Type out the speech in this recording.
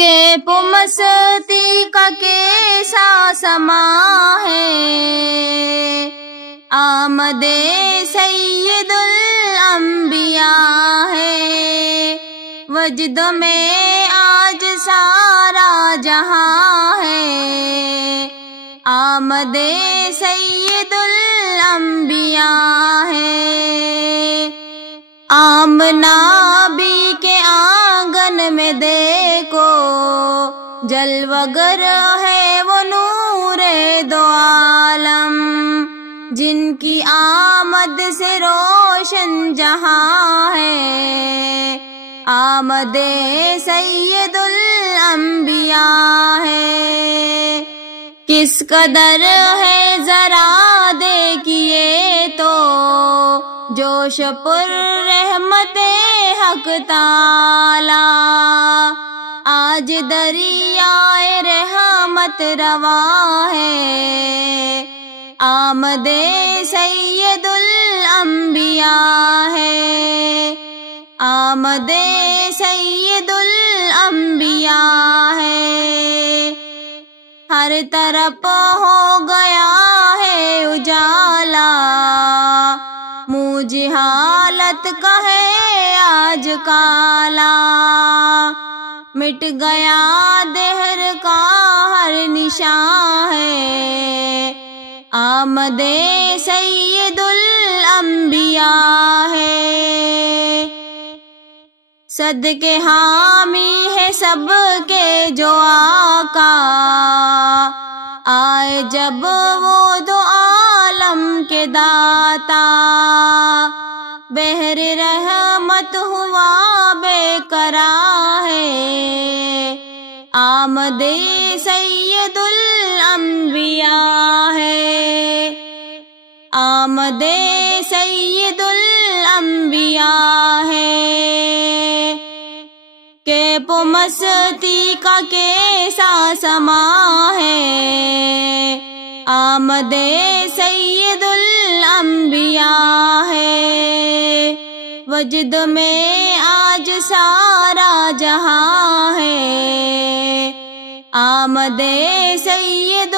کہ مستی کا کیسا سما ہے، آمد سید الانبیاء ہے، وجد میں آج سارا جہاں ہے، آمد سید الانبیاء ہے۔ آمنہ بی کے آنگن میں دیکھو، جلوگر ہے وہ نور دو عالم، جن کی آمد سے روشن جہاں ہے، آمد سید الانبیاء ہے۔ کس قدر ہے ذرا دیکھیے تو، جوش پر رحمت حق تعالی، آج دریائے رحمت رواں ہے، آمد سید الانبیاء ہے، آمد سید الانبیاء ہے۔ ہر طرف ہو گیا ہے اجالا، منہ جہالت کا ہے آج کالا، مٹ گیا دہر کا ہر نشان ہے، آمد سید الانبیاء ہے۔ صدقے حامی ہے سب کے جو آقا، آئے جب وہ دو عالم کے داتا، بحر رحمت ہوا بے قرار ہے، آمد سید الانبیاء ہے، آمد سید الانبیاء ہے۔ کہ مستی کا کیسا سما ہے، آمد سید الانبیاء ہے، وجد میں آج سارا جہاں ہے، آمد سید